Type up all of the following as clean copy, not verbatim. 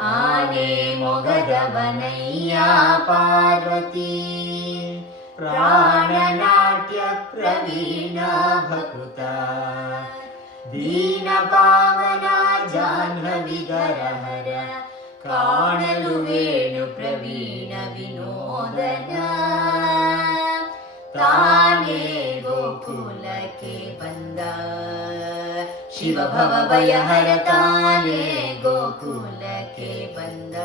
ಆನೆ ಮೊಗದವನಯ್ಯ ಪಾರ್ವತಿ ಪ್ರಾಣನಾಟ್ಯ ಪ್ರವೀಣ ಭಕುತ ದೀನ ಪಾವನ ಜಾಹ್ನವಿ ಗರಹರ ಕಾಣಲು ವೇಣು ಪ್ರವೀಣ ವಿನೋದನ ತಾನೇ ಗೋಕುಲಕ್ಕೆ ಬಂದ ಶಿವ ಭವ ಭಯಹರ ತಾನೇ ಗೋಕುಲಕ್ಕೆ ಬಂದ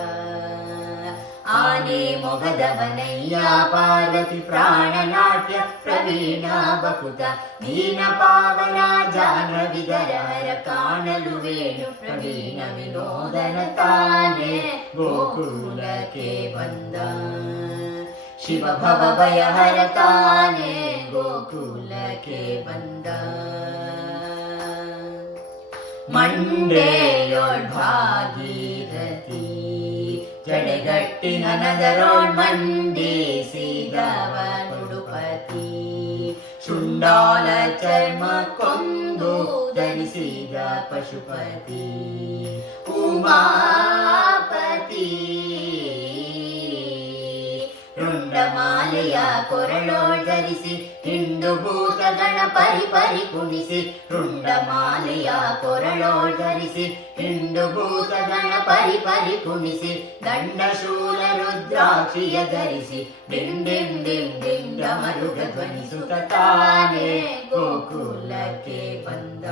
ಆನೆ ಮೊಗದವನಯ್ಯ ಪಾರ್ವತಿ ಪ್ರಾಣನಾಟ್ಯ ಪ್ರವೀಣ ಭಕುತ ದೀನ ಪಾವನ ಜಾಹ್ನವಿ ಗರಹರ ಕಾಣಲು ವೇಣು ಪ್ರವೀಣ ವಿನೋದನ ತಾನೇ ಗೋಕುಲಕ್ಕೆ ಬಂದ ಶಿವ ಭವ ಭಯಹರ ತಾನೇ ಗೋಕುಲಕ್ಕೆ ಬಂದ ಮಂಡೆಯೋಳ್ ಭಾಗೀರಥಿ ಜಡೆಗಟ್ಟಿನ ನಗರೋಳ್ ಮಂಡಿಸಿದವ ನುಡುಪತಿ ಶುಂಡಾಲ ಚರ್ಮ ಕೊಂದು ಧರಿಸಿದ ಪಶುಪತಿ ಉಮಾಪತಿ ರುಂಡಮಾಲೆಯ ಕೊರಳೋಳ್ ಧರಿಸಿ ಹಿಂಡು ಭೂತ ಗಣ ಪರಿ ಕುಣಿಸಿ ರುಂಡಮಾಲೆಯ ಕೊರಳೋಳ್ ಧರಿಸಿ ಹಿಂಡು ಭೂತ ಗಣ ಪರಿ ಕುಣಿಸಿ ದಂಡ ಶೂಲ ರುದ್ರಾಕ್ಷಿಯ ಧರಿಸಿ ಡಿಂ ಡಿಂ ಡಿಂ ಡಿಂ ಡಮರುಗ ಧ್ವನಿಸುತ್ತ ತಾನೇ ಗೋಕುಲಕ್ಕೆ ಬಂದ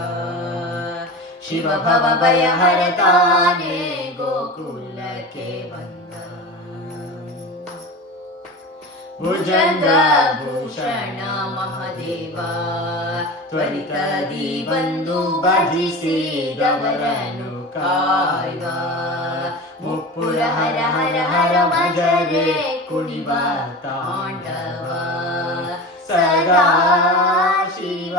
ಶಿವ ಭವ ಭಯಹರ ತಾನೇ ಗೋಕುಲಕ್ಕೆ ಬಂದ ಭುಜಂಗಭೂಷಣ ಮಹದೇವ ತ್ವರಿತದಿ ಬಂದು ಭಜಿಸಿದವರನು ಕಾಯ್ವ ಮುಪ್ಪುರ ಹರ ಹರ ಹರ ಭಜರೆ ಕುಣಿವ ತಾಂಡವ ಸದಾ ಶಿವ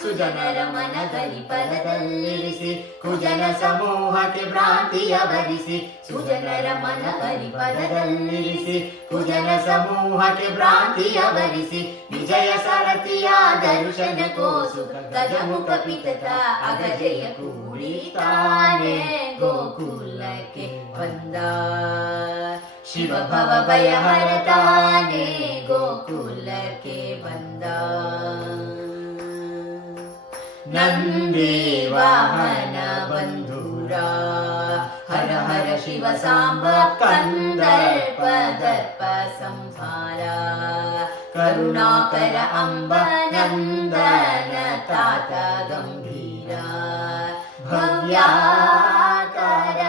ಸುಜನರ ಮನದಲ್ಲಿ ಪದದಲ್ಲಿರಿಸಿ ಕುಜನ ಸಮೂಹಕ್ಕೆ ಭ್ರಾಂತಿಯ ಭರಿಸಿ ಸುಜನರ ಮನದಲ್ಲಿ ಪದದಲ್ಲಿರಿಸಿ ಕುಜನ ಸಮೂಹಕ್ಕೆ ಭ್ರಾಂತಿಯ ಭರಿಸಿ ವಿಜಯ ಸರತಿಯ ದರ್ಶನ ಕೋಸು ಗಜಮುಖ ಪಿತತ ಅಗಜಯ ಕೂಡಿ ತಾನೇ ಗೋಕುಲಕ್ಕೆ ಬಂದ ಶಿವ ಭವ ಭಯಹರ ತಾನೇ ಗೋಕುಲಕ್ಕೆ ಬಂದ ನಂದಿ ವಾಹನ ಬಂಧುರ ಹರ ಹರ ಶಿವ ಸಾಂಬ ಕಂದರ್ಪ ದರ್ಪ ಸಂಹಾರ ಕರುಣಾಕರ ಅಂಬ ನಂದನ ತಾತ ಗಂಭೀರ ಭವ್ಯಾಕರ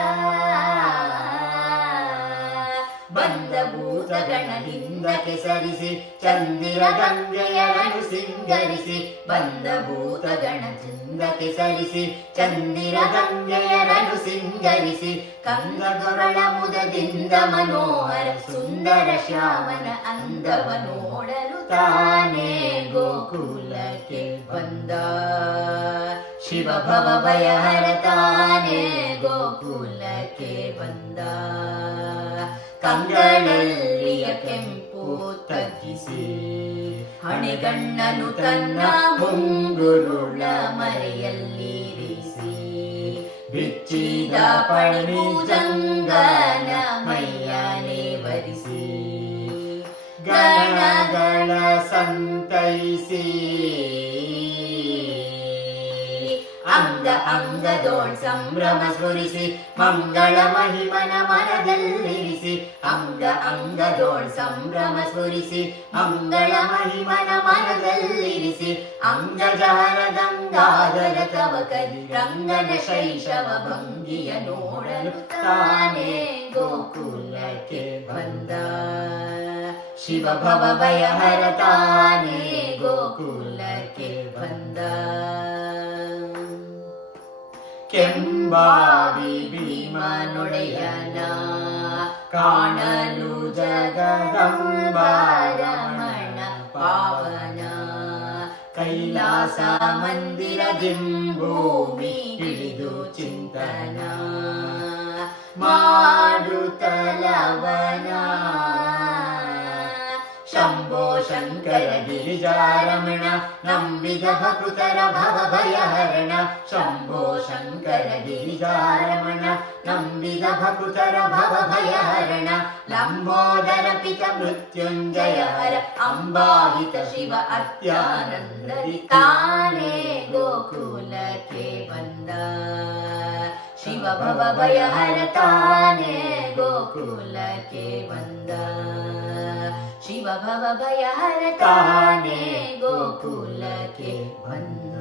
ಬಂದ ಭೂತ ಗಣದಿಂದಕ್ಕೆ ಸರಿಸಿ ಚಂದಿರ ಗಂಗೆಯರನು ಸಿಂಗರಿಸಿ ಬಂದ ಭೂತ ಗಣದಿಂದಕ್ಕೆ ಸರಿಸಿ ಚಂದಿರ ಗಂಗೆಯರನು ಸಿಂಗರಿಸಿ ಕಂದದೊರಳ ಮುದದಿಂದ ಮನೋಹರ ಸುಂದರ ಶ್ಯಾಮನ ಅಂದವ ನೋಡಲು ತಾನೇ ಗೋಕುಲಕ್ಕೆ ಬಂದ ಶಿವ ಭವ ಭಯಹರ ತಾನೇ ಗೋಕುಲಕ್ಕೆ ಬಂದ ಕಂಗಳಲ್ಲಿಯ ಕೆಂಪು ತಗ್ಗಿಸಿ ಹಣೆಗಣ್ಣನು ತನ್ನ ಮುಂಗುರುಳ ಮರೆಯಲ್ಲಿರಿಸಿ ಬಿಚ್ಚಿದ ಪಣಿ ಜಂಗನ ಮೈಯನೆ ವರಿಸಿ ಗಣಗಳ ಸಂತೈಸಿ ಅಂಗ ಅಂಗದೋಳ್ ಸಂಭ್ರಮ ಸ್ಫುರಿಸಿ ಮಂಗಳ ಮಹಿಮನ ಮನದಲ್ಲಿರಿಸಿ ಅಂಗ ಅಂಗದೋಳ್ ಸಂಭ್ರಮ ಸ್ಫುರಿಸಿ ಮಂಗಳ ಮಹಿಮನ ಮನದಲ್ಲಿರಿಸಿ ಅಂಗಜಾರ ಗಂಗಾಧರ ತವ ಕಲಿ ರಂಗನ ಶೈಶವ ಭಂಗಿಯ ನೋಡಲು ತಾನೇ ಗೋಕುಲಕ್ಕೆ ಬಂದ ಶಿವ ಭವ ಭಯಹರ ತಾನೇ ಗೋಕುಲಕ್ಕೆ ಬಂದ ಕೆಂಬಾವಿ ಭೀಮನೊಡೆಯನ ಕಾಣಲು ಜಗದಂಬ ರಮಣ ಪಾವನ ಕೈಲಾಸ ಮಂದಿರ ದಿಂಭೂಮಿ ಹಿಡಿದು ಚಿಂತನ ಮಾಡುತ್ತಲವನ ಶಂಭೋ ಶಂಕರ ಶಂಕರ ಗಿರಿಜಾರಮಣ ನಂಬಿದ ಭಕುತರ ಭವ ಭಯಹರಣ ಶಂಭೋ ಶಂಕರ ಗಿರಿಜಾರಮಣ ನಂಬಿದ ಭಕುತರ ಭವ ಭಯಹರಣ ಲಂಬೋದರ ಪಿತ ಮೃತ್ಯುಂಜಯ ಹರ ಅಂಬಾಹಿತ ಶಿವ ಅತ್ಯಾನಂದರಿ ತಾನೇ ಗೋಕುಲಕ್ಕೆ ಬಂದ ಶಿವ ಭವ ಭಯಹರ ತಾನೇ ಗೋಕುಲಕ್ಕೆ ಬಂದ ಶಿವ ಭವ ಭಯಹರ ತಾನೇ ಗೋಕುಲಕ್ಕೆ ಬಂದ.